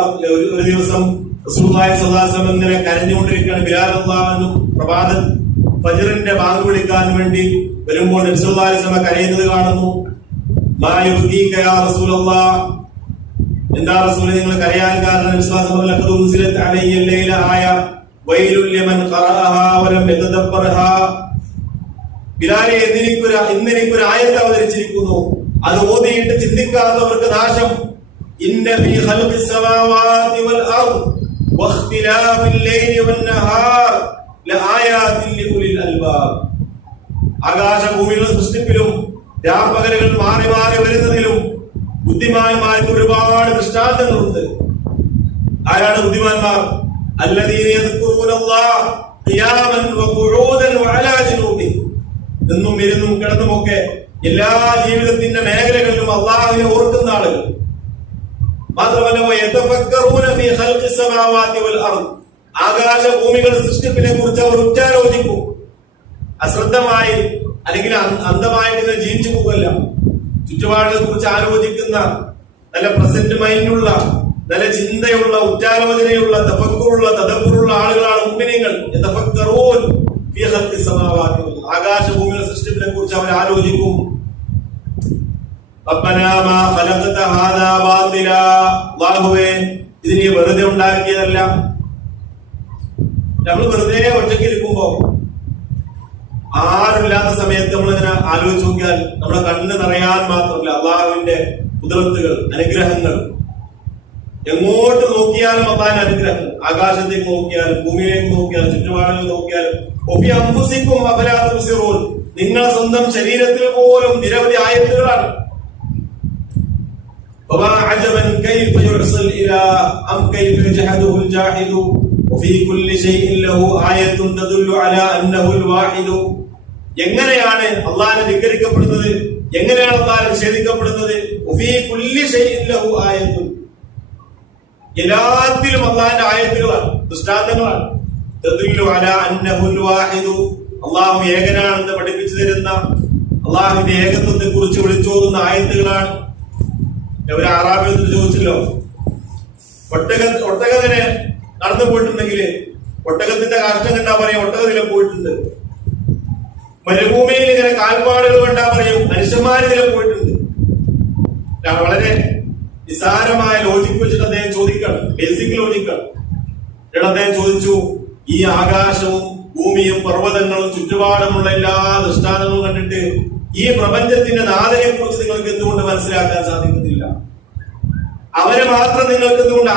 ഒരു ദിവസം റസൂലുള്ളാഹി സ്വല്ലല്ലാഹു അലൈഹി വസല്ലം ഇങ്ങനെ കരഞ്ഞുകൊണ്ടിരിക്കുകയാണ്. ബിലാൽ റളിയല്ലാഹു അൻഹു പ്രഭാതം ഫജ്റിന്റെ ബാങ്ക് വിളിക്കാൻ വേണ്ടി വരുമ്പോൾ നബി സല്ലല്ലാഹു അലൈഹി വസല്ലം കരയുന്നത് കാണുന്നു. മാ യുബീക യാ റസൂലല്ലാഹ്, എന്താ റസൂലേ നിങ്ങൾ കരയാൻ കാരണം? നബി സല്ലല്ലാഹു അലൈഹി വസല്ലം ലഖദ് ഉൻസിലത് അലയ്യ ലൈല ആയ വൈലുൽ ലിമൻ ഖറഅഹാ വലം യതദബ്ബർഹാ. ബിലാലെ, ഇന്നെനിക്കൊരു ആയത്ത് അവതരിച്ചിരിക്കുന്നു, അത് ഓതിയിട്ട് ചിന്തിക്കാത്തവർക്ക് നാശം. ഇന്ന ഫീ ഖൽഖിസ് സമാവാതി വൽ അർദ് വഖ്തിലാഫിൽ ലൈലി വൻ നഹാർ ലആയാതിൻ ലിഉലിൽ അൽബാബ്. ആകാശഭൂമികളുടെ സൃഷ്ടിപ്പിലും രാപ്പകലുകൾ മാറി മാറി വരുന്നതിലും ബുദ്ധിമാന്മാർക്ക് ഒരുപാട് ദൃഷ്ടാന്തങ്ങളുണ്ട്. ആരാണ് ബുദ്ധിമാന്മാർ? അല്ലദീന യദ്കുറൂനല്ലാഹ ഖിയാമൻ വഖുഊദൻ വഅലാ ജുനൂബിഹിം. നിന്നും ഇരുന്നും കിടന്നുമൊക്കെ എല്ലാ ജീവിതത്തിന്റെ മേഖലകളിലും അല്ലാഹുവിനെ ഓർക്കുന്ന ആളുകൾ. മാത്രമല്ല വയതഫക്കറൂന ഫീ ഖൽഖിസ് സമാവാതി വൽ അർദ്, ആകാശഭൂമികളുടെ സൃഷ്ടിപ്പിനെ കുറിച്ച് അവർ ഉച്ചാലോചിക്കും. അശ്രദ്ധമായി അല്ലെങ്കിൽ അന്ധമായിട്ട് ജീവിച്ചു പോകല്ല. ചുറ്റുപാടിനെ കുറിച്ച് ആലോചിക്കുന്ന നല്ല പ്രസന്റ് മൈൻഡുള്ള, നല്ല ചിന്തയുള്ള, ഉറ്റാലോചനയുള്ള, തഫക്കുറുള്ള, തദബ്ബുറുള്ള ആളുകളാണ് മുഅ്മിനീങ്ങൾ. യതഫക്കറൂൻ ഫീ ഖൽഖിസ് സമാവാതി വൽ അർദ്, ആകാശഭൂമികളുടെ സൃഷ്ടിപ്പിനെ കുറിച്ച് അവർ ആലോചിക്കും. റബ്ബനാ മാ ഖലഖത ഹാദാ ബാതിലാ, അല്ലാഹുവേ ഇതിനെ വെറുതെ ഉണ്ടാക്കിയതല്ല. നമ്മൾ വെറുതെ ഒറ്റയ്ക്കിരിക്കുമ്പോ ആരുമില്ലാത്ത സമയത്ത് നമ്മളിങ്ങനെ ആലോചിച്ച് നോക്കിയാൽ നമ്മുടെ കണ്ണ് നിറയാൻ മാത്രമല്ല അള്ളാഹുവിന്റെ കുദറത്തുകൾ, അനുഗ്രഹങ്ങൾ. എങ്ങോട്ട് നോക്കിയാലും അള്ളാഹിന്റെ അനുഗ്രഹം. ആകാശത്തേക്ക് നോക്കിയാലും, ഭൂമിയിലേക്ക് നോക്കിയാലും, ചുറ്റുപാടുകൾ നോക്കിയാലും, ഒഫി അൻഫുസിക്കും അഫലാ തുബ്സിറൂൻ, നിങ്ങളുടെ സ്വന്തം ശരീരത്തിൽ പോലും നിരവധി ആയത്തുകളാണ്. وما عجبا كيف يرسل الإله أم كيف يجحده الجاحد وفي كل شيء له آية تدل على أنه الواحد. എങ്ങനെയാണ് അള്ളാഹുവിനെ ധിക്കരിക്കപ്പെടുന്നത്, എങ്ങനെയാണ് അള്ളാഹുവിനെ നിഷേധിക്കപ്പെടുന്നത്? وفي كل شيء له آية, എല്ലാത്തിലും അള്ളാഹുവിന്റെ ആയത്തുകളാണ്, ദൃഷ്ടാന്തങ്ങളാണ്. തദുല്ലു അലാ അന്നഹുൽ വാഹിദ്, അള്ളാഹു ഏകനാണെന്ന് പഠിപ്പിച്ചു തരുന്ന, അള്ളാഹുവിന്റെ ഏകത്വത്തെ കുറിച്ച് വിളിച്ചോതുന്ന ആയത്തുകളാണ്. ഒരു അറാബി ചോദിച്ചല്ലോ, ഒട്ടകത്തിനെ നടന്നു പോയിട്ടുണ്ടെങ്കിൽ ഒട്ടകത്തിന്റെ കാഷ്ടം കണ്ടാ പറയും ഒട്ടകത്തിലെ പോയിട്ടുണ്ട്. മരുഭൂമിയിൽ ഇങ്ങനെ കാൽപ്പാടുകൾ കണ്ടാ പറയും മനുഷ്യന്മാരിതിലെ പോയിട്ടുണ്ട്. വളരെ നിസാരമായ ലോജിക്ക് വെച്ചിട്ട് അദ്ദേഹം ചോദിക്കണം, ബേസിക് ലോജിക്കാണ്. അദ്ദേഹം ചോദിച്ചു, ഈ ആകാശവും ഭൂമിയും പർവ്വതങ്ങളും ചുറ്റുപാടുമുള്ള എല്ലാ ദൃഷ്ടാന്തങ്ങളും കണ്ടിട്ട് ഈ പ്രപഞ്ചത്തിന്റെ നാഥനെ കുറിച്ച് നിങ്ങൾക്ക് എന്തുകൊണ്ട് മനസ്സിലാക്കാൻ സാധിക്കുന്നില്ല? അവരെ മാത്രം നിങ്ങൾക്ക് എന്തുകൊണ്ട്